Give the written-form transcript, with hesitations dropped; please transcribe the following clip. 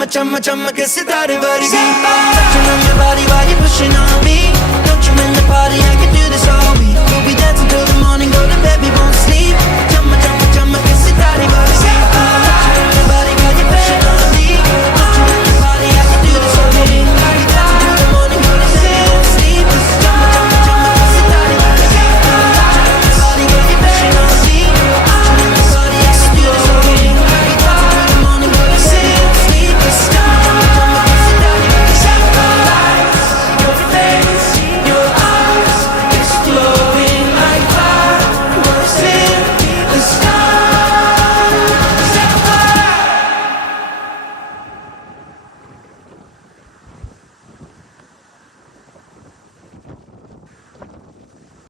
chumma chumma chumma ke sitare vargi. Touching on your body while you're pushing on me. Don't you in the party, I can do this all